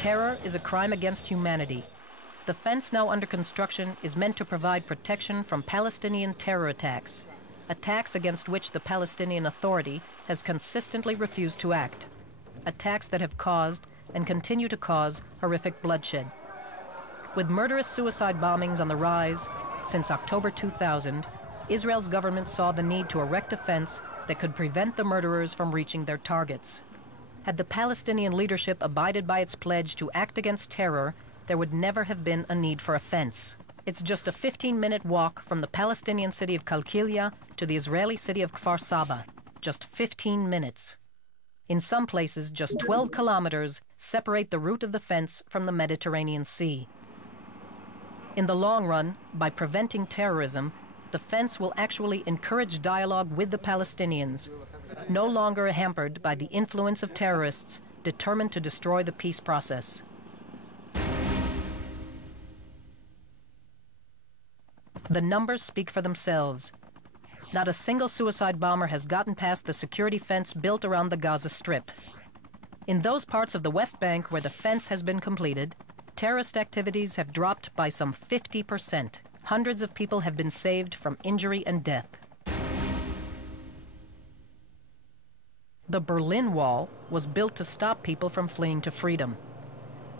Terror is a crime against humanity. The fence now under construction is meant to provide protection from Palestinian terror attacks, attacks against which the Palestinian Authority has consistently refused to act, attacks that have caused and continue to cause horrific bloodshed. With murderous suicide bombings on the rise since October 2000, Israel's government saw the need to erect a fence that could prevent the murderers from reaching their targets. Had the Palestinian leadership abided by its pledge to act against terror, there would never have been a need for a fence. It's just a 15-minute walk from the Palestinian city of Qalqilia to the Israeli city of Kfar Saba. Just 15 minutes. In some places, just 12 kilometers separate the route of the fence from the Mediterranean Sea. In the long run, by preventing terrorism, the fence will actually encourage dialogue with the Palestinians, no longer hampered by the influence of terrorists determined to destroy the peace process. The numbers speak for themselves. Not a single suicide bomber has gotten past the security fence built around the Gaza Strip. In those parts of the West Bank where the fence has been completed, terrorist activities have dropped by some 50%. Hundreds of people have been saved from injury and death. The Berlin Wall was built to stop people from fleeing to freedom.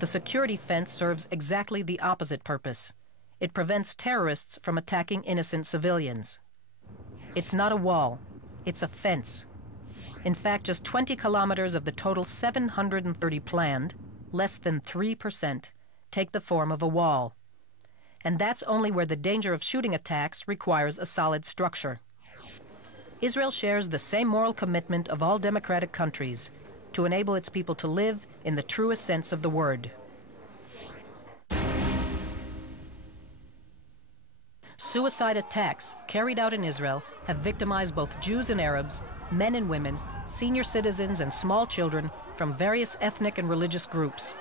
The security fence serves exactly the opposite purpose. It prevents terrorists from attacking innocent civilians. It's not a wall, it's a fence. In fact, just 20 kilometers of the total 730 planned, less than 3%, take the form of a wall. And that's only where the danger of shooting attacks requires a solid structure. Israel shares the same moral commitment of all democratic countries to enable its people to live in the truest sense of the word. Suicide attacks carried out in Israel have victimized both Jews and Arabs, men and women, senior citizens and small children from various ethnic and religious groups,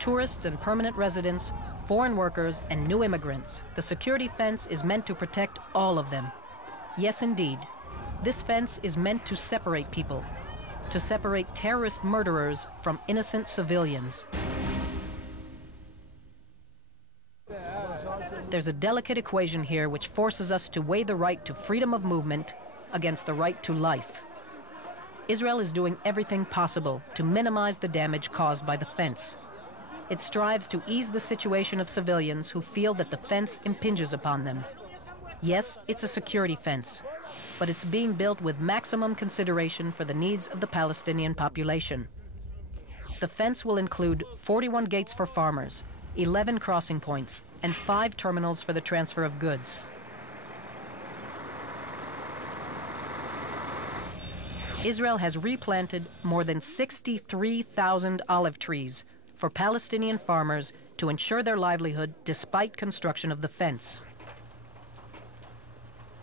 tourists and permanent residents, foreign workers, and new immigrants. The security fence is meant to protect all of them. Yes, indeed. This fence is meant to separate people, to separate terrorist murderers from innocent civilians. There's a delicate equation here which forces us to weigh the right to freedom of movement against the right to life. Israel is doing everything possible to minimize the damage caused by the fence. It strives to ease the situation of civilians who feel that the fence impinges upon them. Yes, it's a security fence, but it's being built with maximum consideration for the needs of the Palestinian population. The fence will include 41 gates for farmers, 11 crossing points, and 5 terminals for the transfer of goods. Israel has replanted more than 63,000 olive trees for Palestinian farmers to ensure their livelihood despite construction of the fence.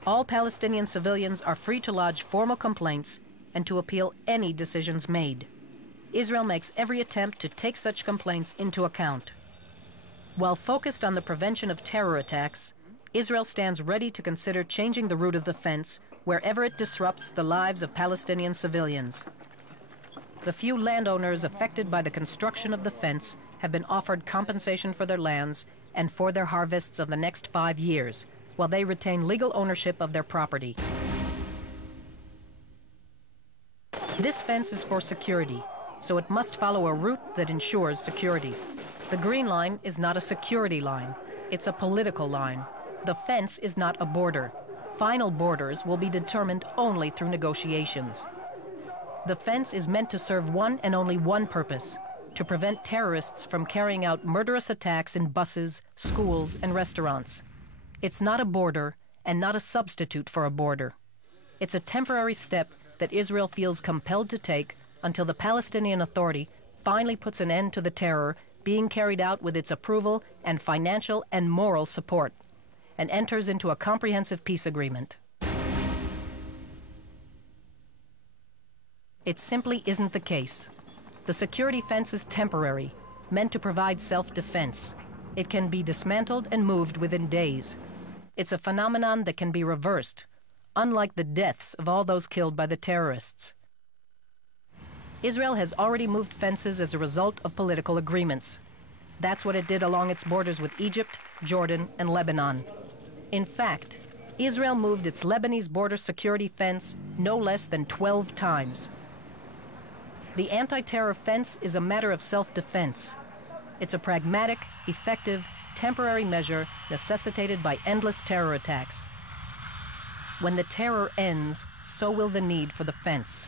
All Palestinian civilians are free to lodge formal complaints and to appeal any decisions made. Israel makes every attempt to take such complaints into account. While focused on the prevention of terror attacks, Israel stands ready to consider changing the route of the fence wherever it disrupts the lives of Palestinian civilians. The few landowners affected by the construction of the fence have been offered compensation for their lands and for their harvests of the next 5 years, while they retain legal ownership of their property. This fence is for security, so it must follow a route that ensures security. The green line is not a security line, it's a political line. The fence is not a border. Final borders will be determined only through negotiations. The fence is meant to serve one and only one purpose: to prevent terrorists from carrying out murderous attacks in buses, schools, and restaurants. It's not a border and not a substitute for a border. It's a temporary step that Israel feels compelled to take until the Palestinian Authority finally puts an end to the terror being carried out with its approval and financial and moral support, and enters into a comprehensive peace agreement. It simply isn't the case. The security fence is temporary, meant to provide self-defense. It can be dismantled and moved within days. It's a phenomenon that can be reversed, unlike the deaths of all those killed by the terrorists. Israel has already moved fences as a result of political agreements. That's what it did along its borders with Egypt, Jordan, and Lebanon. In fact, Israel moved its Lebanese border security fence no less than 12 times. The anti-terror fence is a matter of self-defense. It's a pragmatic, effective, temporary measure necessitated by endless terror attacks. When the terror ends, so will the need for the fence.